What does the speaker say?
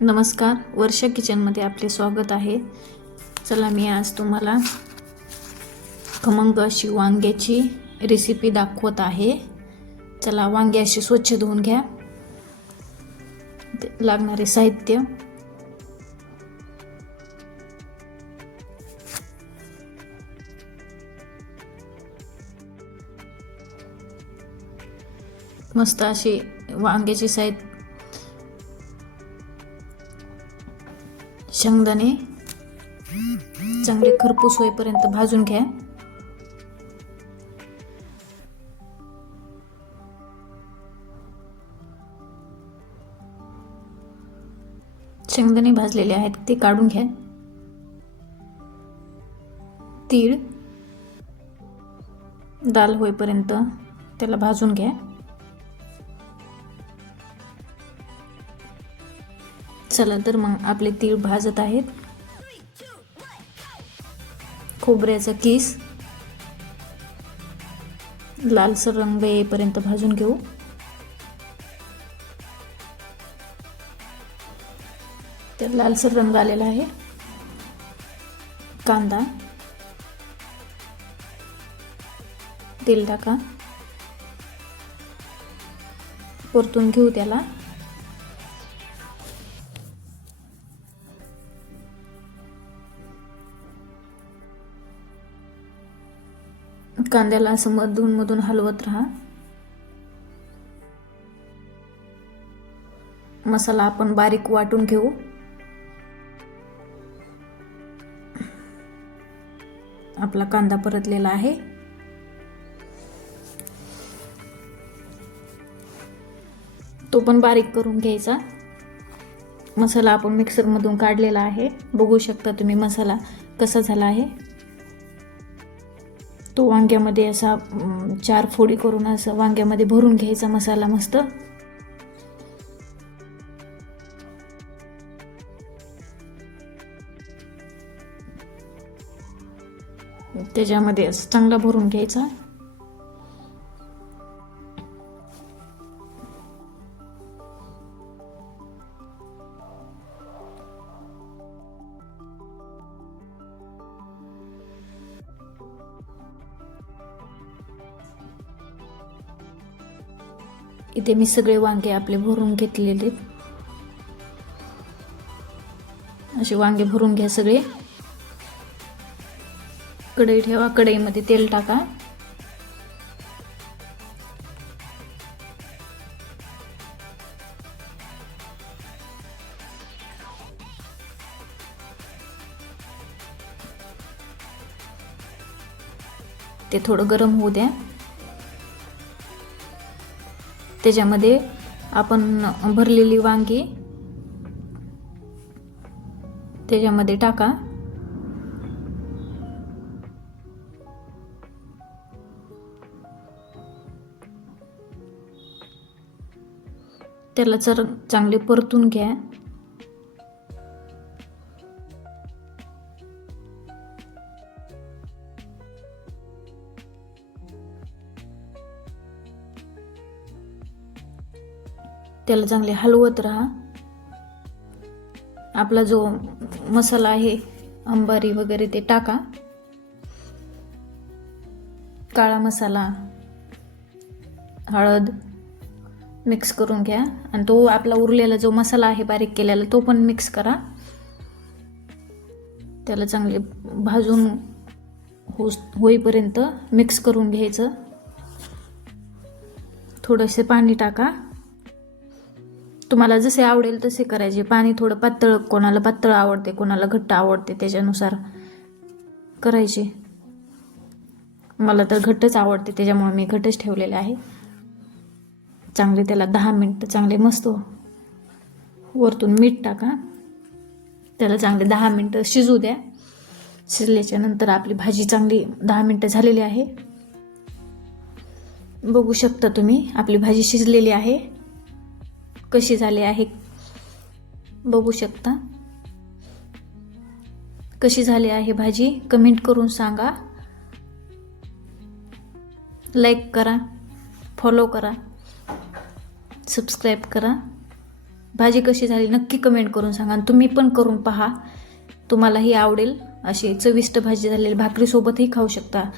नमस्कार. वर्षा किचनमध्ये आपले स्वागत आहे. चला मी आज तुम्हाला खमंग अशी वांग्याची रेसिपी दाखवत आहे. चला वांगे अशी स्वच्छ धुवून घ्या. लागणारे साहित्य. मस्त अशी वांग्याची साहित्य शेंगदाणे, चांगले खरपूस होईपर्यंत भाजून घ्या. शेंगदाणे भाजलेले आहेत, ते काढून घ्या. तीळ, दाल होईपर्यंत त्याला भाजून घ्या. चला तर मग आपले तीळ भाजत आहेत. खोबऱ्याचा किस. लालसर रंग येईपर्यंत भाजून घेऊ. तर लालसर रंग आलेला आहे. कांदा. तेल टाका. परतून घेऊ त्याला. कांद्याला असं मधून मधून हलवत राहा. मसाला आपण बारीक वाटून घेऊ. आपला कांदा परतलेला आहे. तो पण बारीक करून घ्यायचा. मसाला आपण मिक्सरमधून काढलेला आहे. बघू शकता तुम्ही मसाला कसा झाला आहे. तो वांग्यामध्ये असा चार फोडी करून असं वांग्यामध्ये भरून घ्यायचा मसाला मस्त. त्याच्यामध्ये असं चांगला भरून घ्यायचा. इथे मी सगळे वांगे आपले भरून घेतलेले. असे वांगे भरून घ्या सगळे. कढई ठेवा कढईमध्ये तेल टाका. ते थोडं गरम होऊ द्या. त्याच्यामध्ये आपण भरलेली वांगी त्याच्यामध्ये टाका. त्याला जर चांगले परतून घ्या. त्याला चांगले हलवत राहा. आपला जो मसाला आहे अंबारी वगैरे ते टाका. काळा मसाला हळद मिक्स करून घ्या. आणि तो आपला उरलेला जो मसाला आहे बारीक केलेला तो पण मिक्स करा. त्याला चांगले भाजून हो होईपर्यंत मिक्स करून घ्यायचं. थोडेसे पाणी टाका. तुम्हाला जसे आवडेल तसे करायचे. पाणी थोडं पातळ कोणाला पातळ आवडते कोणाला घट्ट आवडते त्याच्यानुसार करायचे. मला तर घट्टच आवडते त्याच्यामुळे मी घट्टच ठेवलेले आहे. चांगले त्याला दहा मिनटं चांगले मस्त वरतून मीठ टाका. त्याला चांगले दहा मिनटं शिजू द्या. शिजल्याच्या नंतर आपली भाजी चांगली दहा मिनटं झालेली आहे. बघू शकता तुम्ही आपली भाजी शिजलेली आहे. कशी झाली आहे? बघू शकता. कशी झाली आहे भाजी? कमेंट करून सांगा. लाईक करा. फॉलो करा. सबस्क्राईब करा. भाजी कशी झाली नक्की कमेंट करून सांगा आणि तुम्ही पण करून पहा. तुम्हालाही आवडेल अशी चविष्ट भाजी झालेली. भाकरीसोबतही खाऊ शकता.